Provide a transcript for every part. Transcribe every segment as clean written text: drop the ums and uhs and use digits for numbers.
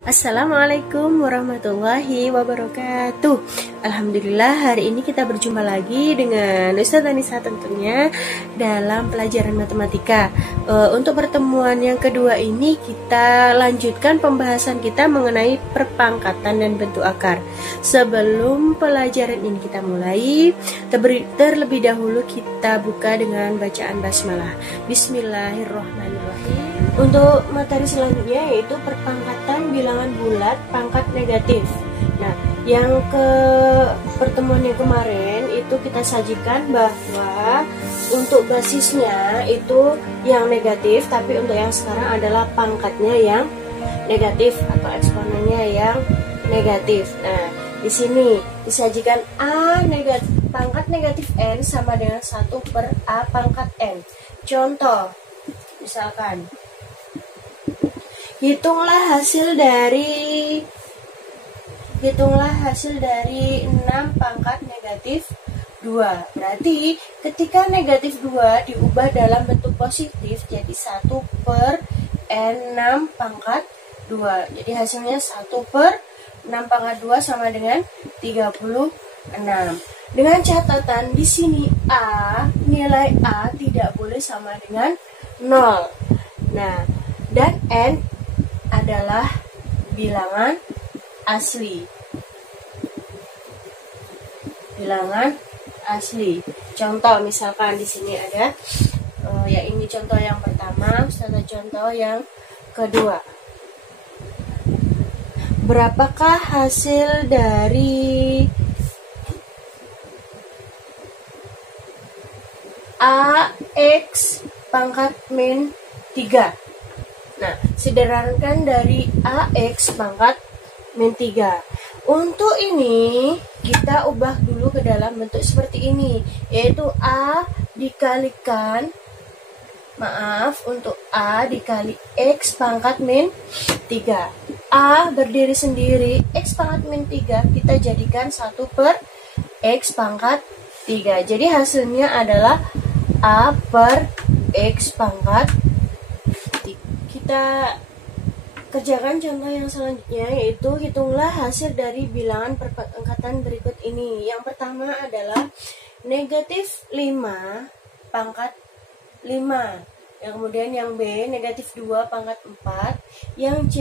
Assalamualaikum warahmatullahi wabarakatuh. Alhamdulillah, hari ini kita berjumpa lagi dengan Ustaz Anissa tentunya dalam pelajaran matematika. Untuk pertemuan yang kedua ini kita lanjutkan pembahasan kita mengenai perpangkatan dan bentuk akar. Sebelum pelajaran ini kita mulai, terlebih dahulu kita buka dengan bacaan basmalah. Bismillahirrahmanirrahim. Untuk materi selanjutnya yaitu perpangkatan bilangan bulat pangkat negatif. Nah, yang ke pertemuan yang kemarin itu kita sajikan bahwa untuk basisnya itu yang negatif, tapi untuk yang sekarang adalah pangkatnya yang negatif atau eksponennya yang negatif. Nah, di sini disajikan pangkat negatif n sama dengan 1 per a pangkat n. Contoh, misalkan Hitunglah hasil dari 6 pangkat negatif 2. Berarti ketika negatif 2 diubah dalam bentuk positif jadi 1 per n6 pangkat 2. Jadi hasilnya 1 per 6 pangkat 2 sama dengan 36. Dengan catatan di sini nilai A tidak boleh sama dengan 0. Nah, dan n adalah bilangan asli. Bilangan asli. Contoh misalkan di sini ada ya ini contoh yang pertama, misalnya contoh yang kedua. Berapakah hasil dari AX pangkat min 3? Nah, sederhanakan dari AX pangkat min 3. Untuk ini, kita ubah dulu ke dalam bentuk seperti ini, yaitu A dikalikan, untuk A dikali X pangkat min 3. A berdiri sendiri, X pangkat min 3, kita jadikan 1 per X pangkat 3. Jadi hasilnya adalah A per X pangkat 3. Kita kerjakan contoh yang selanjutnya, yaitu hitunglah hasil dari bilangan perpangkatan berikut ini. Yang pertama adalah negatif 5 pangkat 5. Yang kemudian yang B negatif 2 pangkat 4. Yang C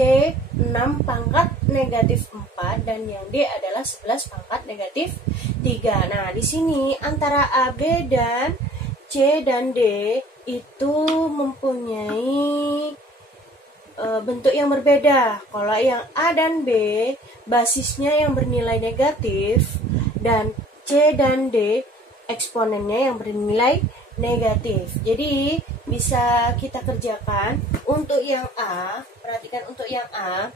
6 pangkat negatif 4. Dan yang D adalah 11 pangkat negatif 3. Nah, di sini antara A, B, dan C dan D itu mempunyai bentuk yang berbeda. Kalau yang A dan B basisnya yang bernilai negatif, dan C dan D eksponennya yang bernilai negatif. Jadi bisa kita kerjakan untuk yang A. Perhatikan untuk yang A.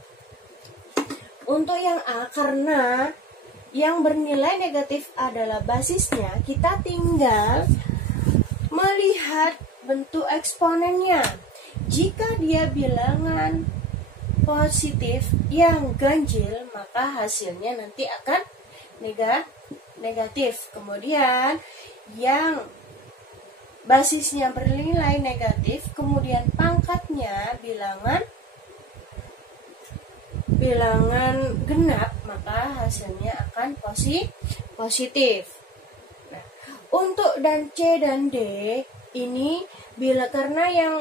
Untuk yang A, karena yang bernilai negatif adalah basisnya, kita tinggal melihat bentuk eksponennya. Jika dia bilangan positif yang ganjil, maka hasilnya nanti akan negatif. Kemudian yang basisnya bernilai negatif, kemudian pangkatnya bilangan genap, maka hasilnya akan positif. Nah, untuk dan C dan D ini karena yang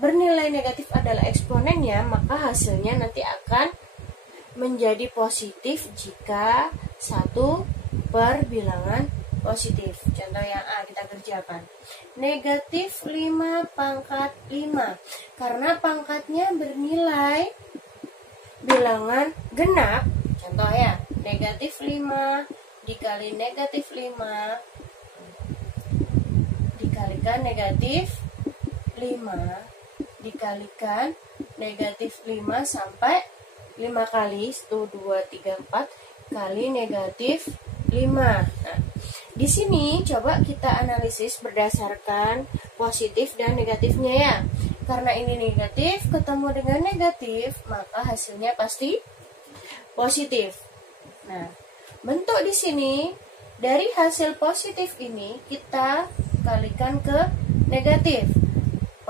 bernilai negatif adalah eksponennya, maka hasilnya nanti akan menjadi positif jika 1 per bilangan positif. Contoh yang A kita kerjakan. Negatif 5 pangkat 5. Karena pangkatnya bernilai bilangan genap. Contoh ya, negatif 5 dikali negatif 5 dikalikan negatif 5 dikalikan negatif 5 sampai 5 kali, 1, 2, 3, 4 kali negatif 5. Nah, di sini coba kita analisis berdasarkan positif dan negatifnya ya. Karena ini negatif ketemu dengan negatif, maka hasilnya pasti positif. Nah, bentuk di sini dari hasil positif ini kita kalikan ke negatif.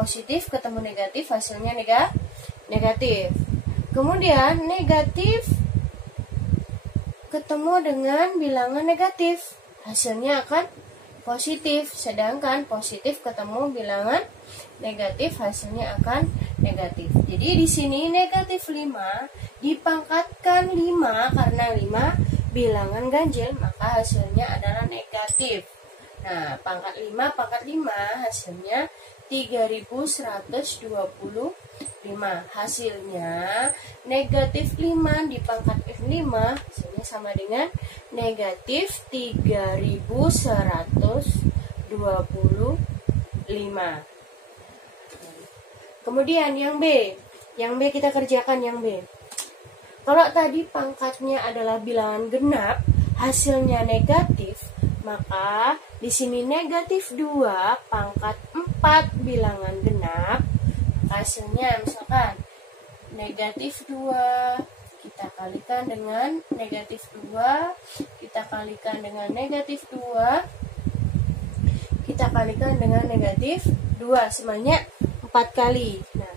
Positif ketemu negatif, hasilnya negatif. Kemudian negatif ketemu dengan bilangan negatif, hasilnya akan positif. Sedangkan positif ketemu bilangan negatif, hasilnya akan negatif. Jadi di sini negatif 5 dipangkatkan 5 karena 5 bilangan ganjil, maka hasilnya adalah negatif. Nah, pangkat 5 hasilnya 3125. Hasilnya negatif 5 dipangkat 5 hasilnya sama dengan negatif 3125. Kemudian yang B kita kerjakan yang B. Kalau tadi pangkatnya adalah bilangan genap, hasilnya negatif, maka di sini negatif 2 pangkat 4 bilangan genap, hasilnya misalkan negatif 2 kita kalikan dengan negatif 2, kita kalikan dengan negatif 2, kita kalikan dengan negatif 2 sebanyak 4 kali. Nah,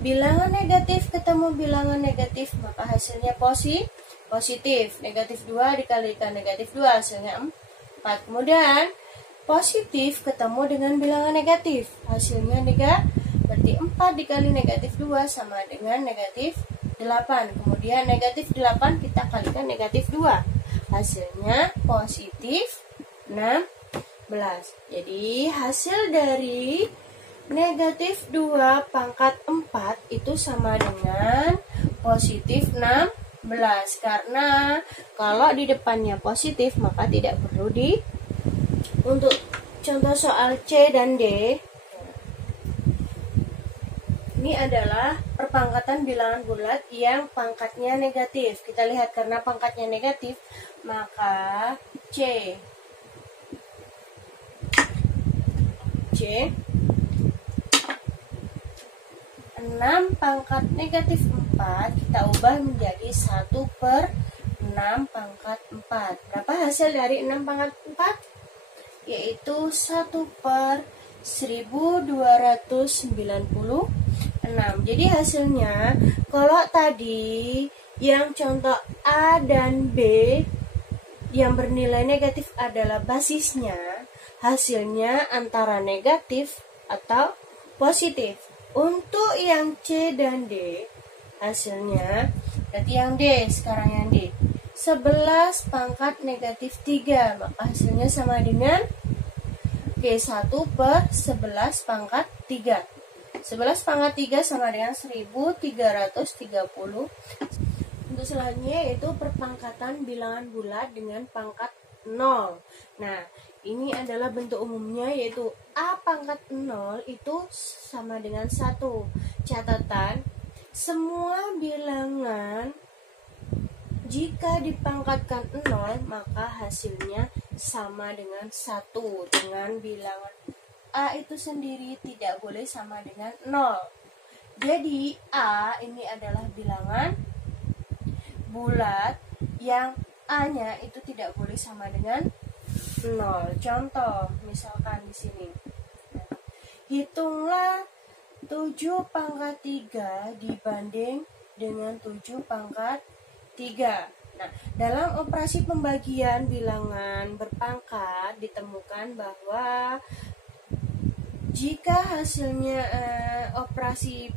bilangan negatif ketemu bilangan negatif, maka hasilnya positif. Negatif 2 dikalikan negatif 2 hasilnya 4. Kemudian positif ketemu dengan bilangan negatif, hasilnya berarti 4 dikali negatif 2 sama dengan negatif 8. Kemudian negatif 8 kita kalikan negatif 2, hasilnya positif 16. Jadi hasil dari negatif 2 pangkat 4 itu sama dengan positif 16. Karena kalau di depannya positif maka tidak perlu untuk contoh soal C dan D. Ini adalah perpangkatan bilangan bulat yang pangkatnya negatif. Kita lihat karena pangkatnya negatif, maka C 6 pangkat negatif 4 kita ubah menjadi 1/6 pangkat 4. Berapa hasil dari 6 pangkat 4? Yaitu 1/1296. Jadi hasilnya, kalau tadi yang contoh A dan B yang bernilai negatif adalah basisnya, hasilnya antara negatif atau positif. Untuk yang C dan D, hasilnya, berarti yang D, sekarang yang D, 11 pangkat negatif 3, maka hasilnya sama dengan 1/11 pangkat 3. 11 pangkat 3 sama dengan 1330. Untuk selanjutnya yaitu perpangkatan bilangan bulat dengan pangkat 0. Nah, ini adalah bentuk umumnya, yaitu A pangkat 0 itu sama dengan 1. Catatan, semua bilangan jika dipangkatkan 0 maka hasilnya sama dengan 1. Dengan bilangan A itu sendiri tidak boleh sama dengan 0. Jadi A ini adalah bilangan bulat yang A-nya itu tidak boleh sama dengan 0. Contoh, misalkan di sini. Hitunglah 7 pangkat 3 dibanding dengan 7 pangkat 3. Nah, dalam operasi pembagian bilangan berpangkat ditemukan bahwa jika hasilnya operasi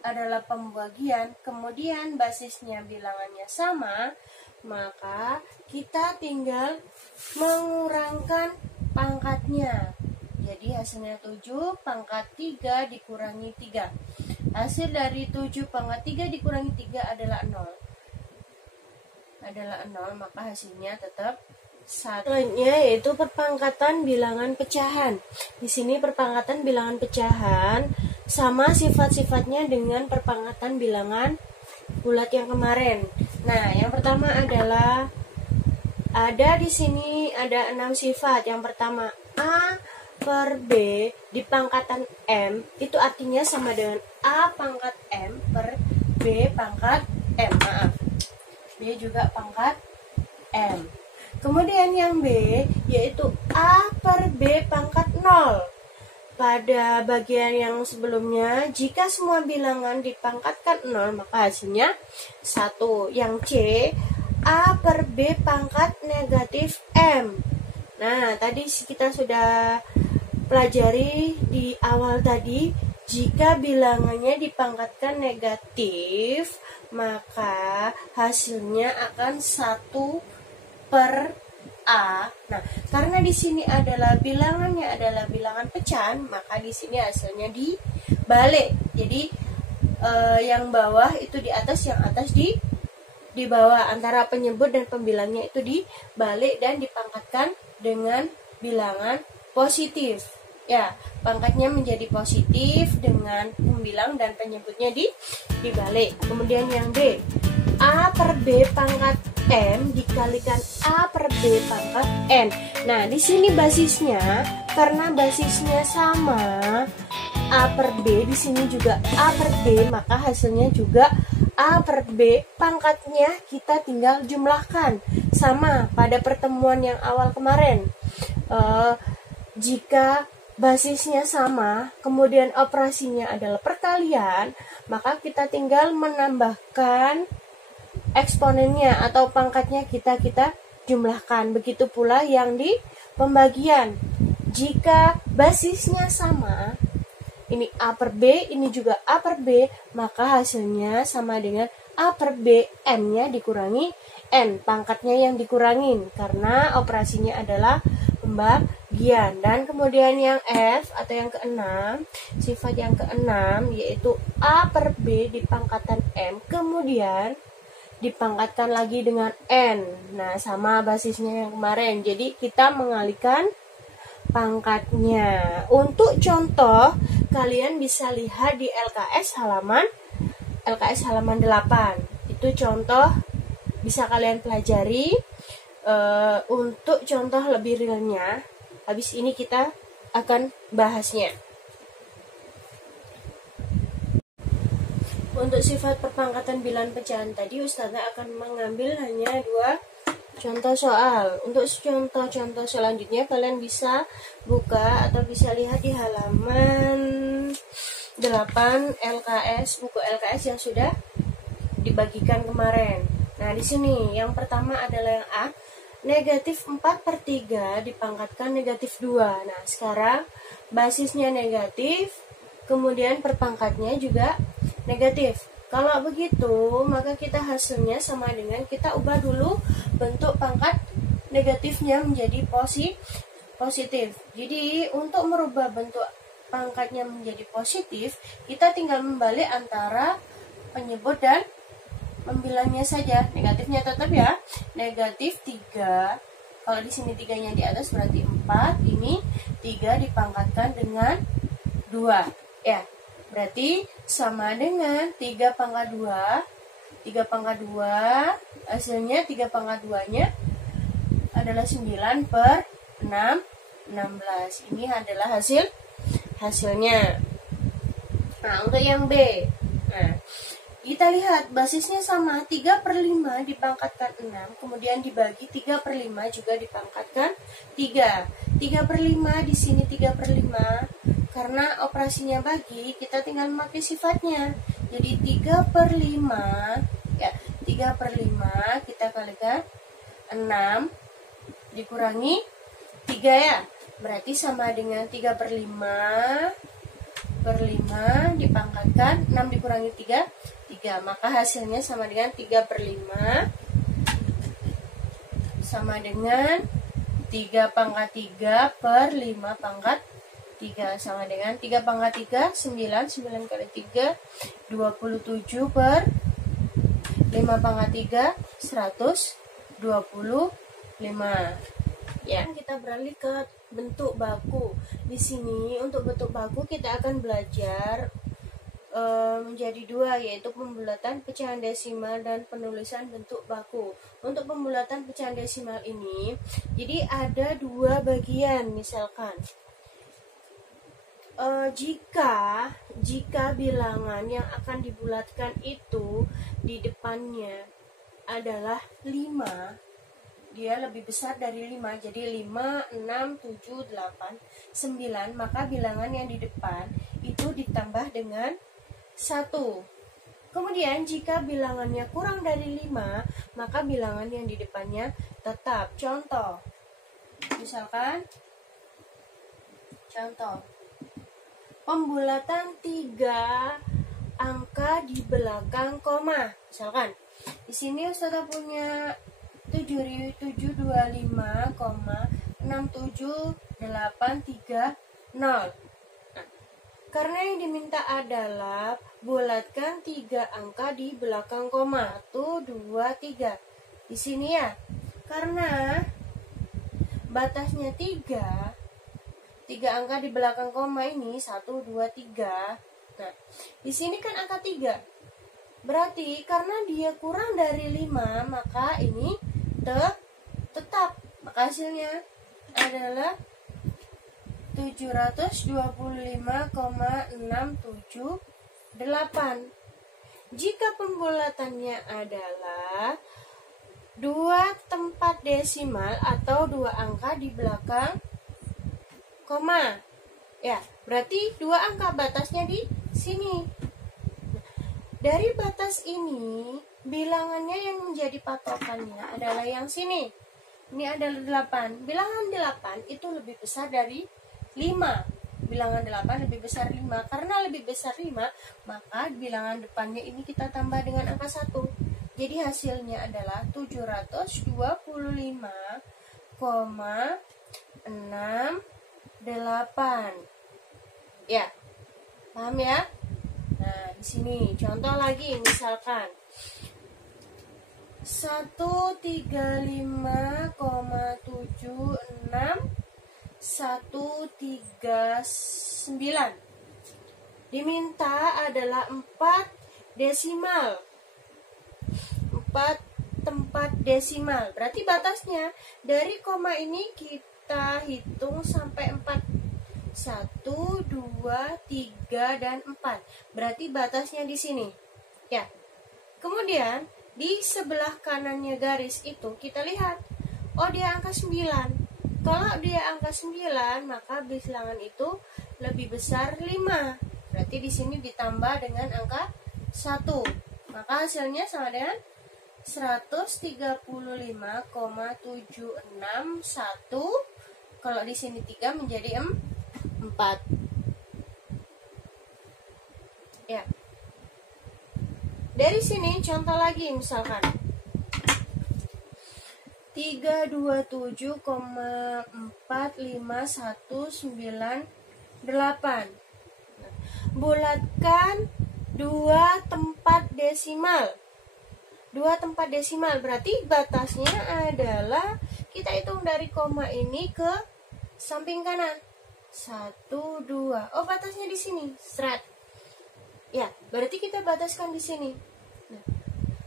adalah pembagian, kemudian basisnya bilangannya sama, maka kita tinggal mengurangkan pangkatnya. Jadi hasilnya 7 pangkat 3 dikurangi 3. Hasil dari 7 pangkat 3 dikurangi 3 adalah 0. Maka hasilnya tetap 1. Selanjutnya yaitu perpangkatan bilangan pecahan. Di sini perpangkatan bilangan pecahan sama sifat-sifatnya dengan perpangkatan bilangan bulat yang kemarin. Nah, yang pertama adalah ada di sini ada 6 sifat. Yang pertama A per B di pangkatan M itu artinya sama dengan A pangkat M per B pangkat M. B juga pangkat M. Kemudian yang B yaitu A per B pangkat 0. pada bagian yang sebelumnya, jika semua bilangan dipangkatkan 0, maka hasilnya 1. Yang C, A per B pangkat negatif M. Nah, tadi kita sudah pelajari di awal tadi, jika bilangannya dipangkatkan negatif, maka hasilnya akan 1 per A. Nah, karena di sini adalah bilangannya adalah bilangan pecahan, maka di sini hasilnya dibalik. Jadi yang bawah itu di atas, yang atas di bawah. Antara penyebut dan pembilangnya itu dibalik dan dipangkatkan dengan bilangan positif. Ya, pangkatnya menjadi positif dengan pembilang dan penyebutnya dibalik. Kemudian yang B, A per B pangkat M dikalikan A per B pangkat N. Nah, di sini basisnya, karena basisnya sama, A per B, di sini juga A per B, maka hasilnya juga A per B. Pangkatnya kita tinggal jumlahkan. Sama pada pertemuan yang awal kemarin. Jika basisnya sama, kemudian operasinya adalah perkalian, maka kita tinggal menambahkan eksponennya atau pangkatnya kita jumlahkan. Begitu pula yang di pembagian. Jika basisnya sama, ini A per B, ini juga A per B, maka hasilnya sama dengan A per B, N-nya dikurangi N. Pangkatnya yang dikurangin karena operasinya adalah pembagian. Dan kemudian yang F atau yang keenam, sifat yang keenam yaitu A per B dipangkatkan M, kemudian dipangkatkan lagi dengan N. Nah, sama basisnya yang kemarin. Jadi kita mengalihkan pangkatnya. Untuk contoh, kalian bisa lihat di LKS halaman 8. Itu contoh bisa kalian pelajari. Untuk contoh lebih realnya, habis ini kita akan bahasnya. Untuk sifat perpangkatan bilangan pecahan tadi, Ustazah akan mengambil hanya 2 contoh soal. Untuk contoh-contoh selanjutnya kalian bisa buka atau bisa lihat di halaman 8 LKS, buku LKS yang sudah dibagikan kemarin. Nah, di sini yang pertama adalah yang A, negatif 4/3 dipangkatkan negatif 2. Nah, sekarang basisnya negatif, kemudian perpangkatnya juga negatif. Kalau begitu, maka kita hasilnya sama dengan kita ubah dulu bentuk pangkat negatifnya menjadi positif. Jadi, untuk merubah bentuk pangkatnya menjadi positif, kita tinggal membalik antara penyebut dan pembilangnya saja. Negatifnya tetap ya, negatif 3. Kalau di sini 3-nya di atas berarti 4. Ini 3 dipangkatkan dengan 2. Ya, berarti sama dengan 3 pangkat 2. 3 pangkat 2, hasilnya 3 pangkat 2-nya adalah 9 per 6, 16. Ini adalah hasilnya. Nah, untuk yang B. Nah, kita lihat basisnya sama, 3/5 dipangkatkan 6, kemudian dibagi 3/5 juga dipangkatkan 3. 3/5 di sini 3/5. Karena operasinya bagi, kita tinggal memakai sifatnya. Jadi 3/5, ya, 3/5 kita kalikan 6 dikurangi 3 ya. Berarti sama dengan 3/5 dipangkatkan 6 dikurangi 3, 3. Maka hasilnya sama dengan 3/5 sama dengan 3 pangkat 3 per 5 pangkat 3, sama dengan 3 pangkat 3, 9 kali 3, 27 per 5 pangkat 3, 125. Ya, kita beralih ke bentuk baku. Di sini untuk bentuk baku kita akan belajar menjadi 2, yaitu pembulatan pecahan desimal dan penulisan bentuk baku. Untuk pembulatan pecahan desimal ini, jadi ada 2 bagian. Misalkan jika bilangan yang akan dibulatkan itu di depannya adalah 5, dia lebih besar dari 5. Jadi 5, 6, 7, 8, 9. Maka bilangan yang di depan itu ditambah dengan 1. Kemudian jika bilangannya kurang dari 5, maka bilangan yang di depannya tetap. Contoh, misalkan contoh pembulatan 3 angka di belakang koma. Misalkan di sini Ustazah punya 7725,6783 karena yang diminta adalah bulatkan 3 angka di belakang koma. 1, 2, 3. Di sini ya, karena batasnya 3 angka di belakang koma ini 1, 2, 3. Nah, di sini kan angka 3. Berarti karena dia kurang dari 5, maka ini tetap. Maka hasilnya adalah 725,678. Jika pembulatannya adalah 2 tempat desimal atau 2 angka di belakang koma. Ya, berarti 2 angka batasnya di sini. Dari batas ini, bilangannya yang menjadi patokannya adalah yang sini. Ini adalah 8. Bilangan 8 itu lebih besar dari 5. Bilangan 8 lebih besar 5. Karena lebih besar 5, maka bilangan depannya ini kita tambah dengan angka 1. Jadi hasilnya adalah 725,68. Ya, paham ya? Nah, di sini contoh lagi, misalkan 135,76,139. Diminta adalah 4 desimal. 4 tempat desimal. Berarti batasnya dari koma ini kita hitung sampai 4. 1, 2, 3, dan 4. Berarti batasnya di sini. Ya. Kemudian di sebelah kanannya garis itu kita lihat, oh dia angka 9. Kalau dia angka 9, maka bilangan itu lebih besar 5. Berarti di sini ditambah dengan angka 1. Maka hasilnya sama dengan 135,761. Kalau di sini 3 menjadi 4. Ya. Dari sini contoh lagi, misalkan 327,45198. Bulatkan 2 tempat desimal. 2 tempat desimal berarti batasnya adalah kita hitung dari koma ini ke samping kanan. 1, 2. Oh, batasnya di sini. Seret. Ya, berarti kita bataskan di sini. Nah,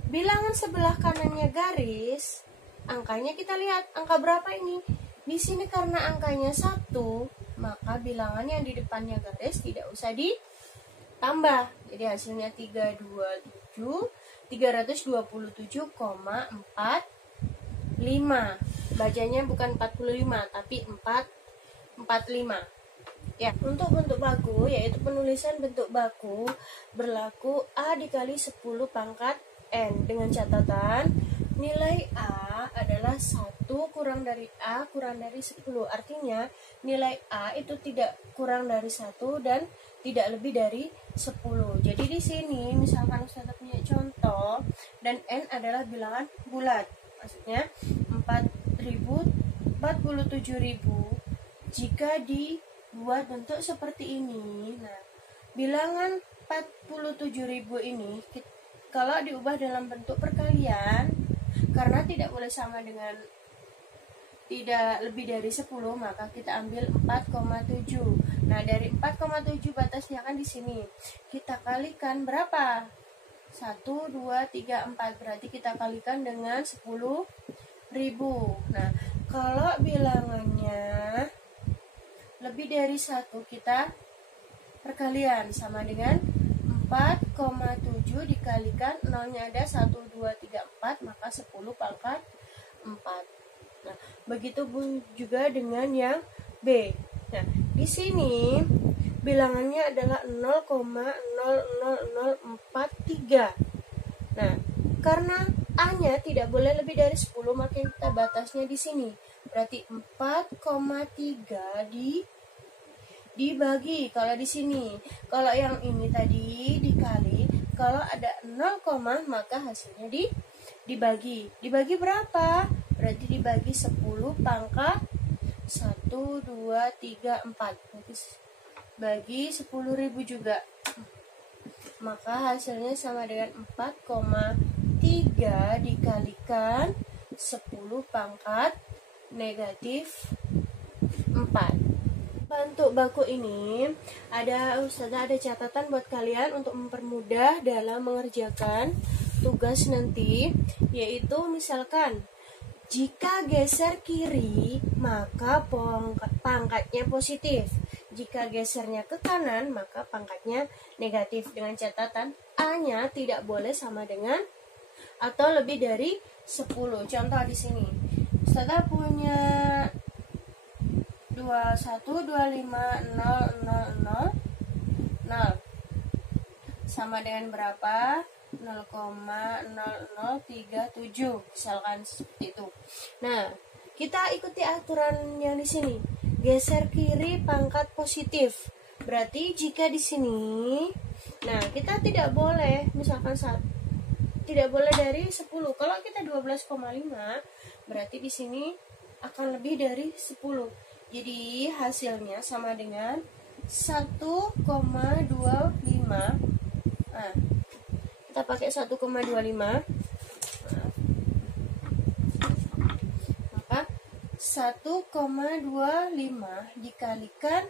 bilangan sebelah kanannya garis, angkanya kita lihat angka berapa ini. Di sini karena angkanya 1, maka bilangan yang di depannya garis tidak usah ditambah. Jadi hasilnya 327,45. Bacanya bukan 45 tapi 45. Ya, untuk bentuk baku yaitu penulisan bentuk baku berlaku A dikali 10 pangkat N dengan catatan nilai A adalah 1 kurang dari A kurang dari 10. Artinya nilai A itu tidak kurang dari 1 dan tidak lebih dari 10. Jadi di sini misalkan Ustazah punya contoh dan N adalah bilangan bulat. Maksudnya 47.000 jika dibuat bentuk seperti ini. Nah, bilangan 47.000 ini kalau diubah dalam bentuk perkalian, karena tidak boleh sama dengan tidak lebih dari 10, maka kita ambil 4,7. Nah, dari 4,7 batasnya kan di sini. Kita kalikan berapa? 1, 2, 3, 4. Berarti kita kalikan dengan 10.000. Nah, kalau bilangannya lebih dari 1, kita perkalian sama dengan 4,7 dikalikan 0-nya ada 1, 2, 3, 4, maka 10 pangkat 4. Nah, begitu juga dengan yang B. Nah, di sini bilangannya adalah 0,00043. Nah, karena A-nya tidak boleh lebih dari 10, maka kita batasnya di sini. Berarti 4,3 dibagi. Kalau di sini, kalau yang ini tadi dikali, kalau ada 0, maka hasilnya dibagi. Dibagi berapa? Berarti dibagi 10 pangkat 1, 2, 3, 4. Berarti bagi 10.000 juga. Maka hasilnya sama dengan 4,3 dikalikan 10 pangkat negatif 4. Untuk baku ini Ustazah ada catatan buat kalian untuk mempermudah dalam mengerjakan tugas nanti, yaitu misalkan jika geser kiri maka pangkatnya positif, jika gesernya ke kanan maka pangkatnya negatif, dengan catatan A-nya tidak boleh sama dengan atau lebih dari 10. Contoh di sini Ustazah punya 21250000 sama dengan berapa? 0,0037 misalkan seperti itu. Nah, kita ikuti aturan yang di sini. Geser kiri pangkat positif. Berarti jika di sini, nah kita tidak boleh misalkan tidak boleh dari 10. Kalau kita 12,5 berarti di sini akan lebih dari 10. Jadi hasilnya sama dengan 1,25. Nah, kita pakai 1,25. Maka 1,25 dikalikan.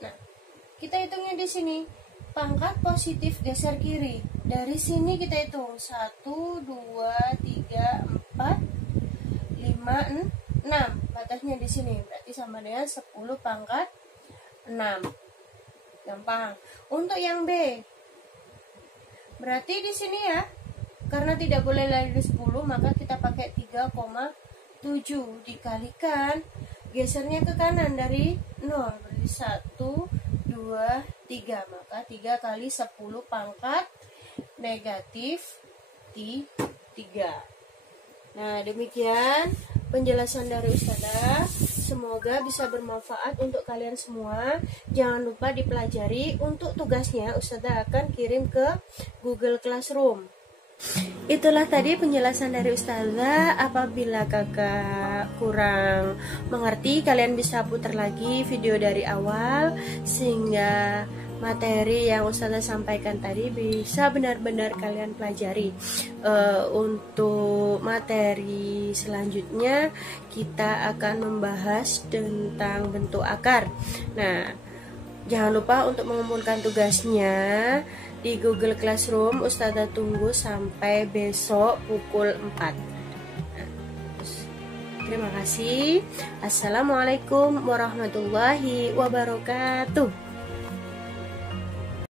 Nah, kita hitungnya di sini. Pangkat positif geser kiri. Dari sini kita hitung 1, 2, 3, 4, 5, 6. Batasnya di sini. Berarti sama dengan 10 pangkat 6. Gampang. Untuk yang B, berarti di sini ya, karena tidak boleh lebih dari 10, maka kita pakai 3,7 dikalikan gesernya ke kanan dari 0, berarti 1, 2, 3, maka 3 kali 10 pangkat negatif 3. Nah, demikian penjelasan dari Ustazah. Semoga bisa bermanfaat untuk kalian semua. Jangan lupa dipelajari. Untuk tugasnya Ustazah akan kirim ke Google Classroom. Itulah tadi penjelasan dari Ustazah. Apabila kakak kurang mengerti, kalian bisa putar lagi video dari awal sehingga materi yang Ustazah sampaikan tadi bisa benar-benar kalian pelajari. Untuk materi selanjutnya kita akan membahas tentang bentuk akar. Nah, jangan lupa untuk mengumpulkan tugasnya di Google Classroom. Ustazah tunggu sampai besok pukul 4. Terima kasih. Assalamualaikum warahmatullahi wabarakatuh.